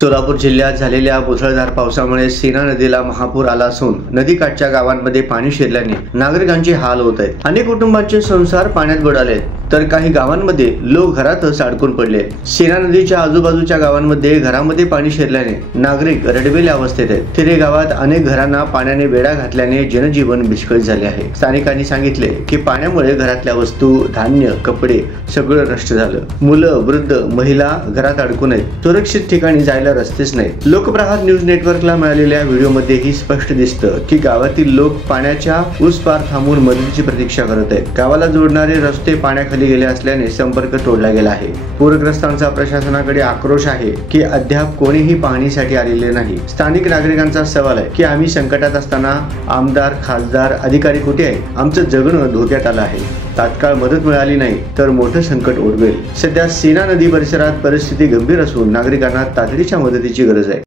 सोलापूर जिल्ह्यात झालेल्या मुसळधार पावसामुळे सीना नदीला महापूर आला असून नदीकाठच्या गावांमध्ये पाणी शिरल्याने नागरिकांचे हाल होत आहेत। अनेक कुटुंबांचे संसार पाण्यात बुडाले तर काही गावांमध्ये लोक घरातच अडकून पडले। सीना नदीच्या आजूबाजूच्या गावांमध्ये घरामध्ये पाणी शिरल्याने नागरिक रडवेल्या अवस्थेत आहेत। थिरे गावात अनेक घरांना पाण्याने वेढा घातल्याने जनजीवन विस्कळीत झाले आहे। स्थानिकांनी सांगितले की पाण्यामुळे घरातल्या वस्तू, धान्य, कपडे सगळं नष्ट झालं। मुलं, वृद्ध, महिला घरात अडकून आहेत। सुरक्षित ठिकाणी जायला रस्तेच नाहीत। लोकप्रहार न्यूज नेटवर्कला मिळालेल्या व्हिडिओमध्ये ही स्पष्ट दिसतं की गावातील लोक पाण्याच्या उसपार थांबून मदतीची प्रतीक्षा करत आहेत। गावाला जोडणारे रस्ते पाण्याखाली गेले असल्याने संपर्क तोडला गेला आहे। पूरग्रस्तांचा प्रशासनाकडे आक्रोश आहे की अद्याप कोणीही पाहणीसाठी आलेले नाही। स्थानिक नागरिकांचा सवाल आहे की आम्ही संकटात असताना आमदार, खासदार, अधिकारी कुठे आहेत? आमचं जगणं धोक्यात आलं आहे। तात्काळ मदत मिळाली नाही तर मोठं संकट ओढवेल। सध्या सीना नदी परिसरात परिस्थिती गंभीर असून नागरिकांना तातडीच्या मदतीची गरज आहे।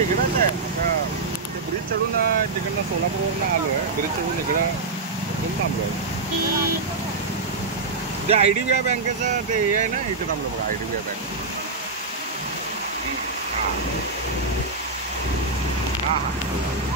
इकडंच आहे आता ते ब्रिज चढून तिकडनं सोलापूरवरून आलो आहे। ब्रिज चढून इकडं थांबलो आहे। ते IDBI बँकेचं ते हे आहे ना, इथे थांबलो बघा IDBI बँक। हां हां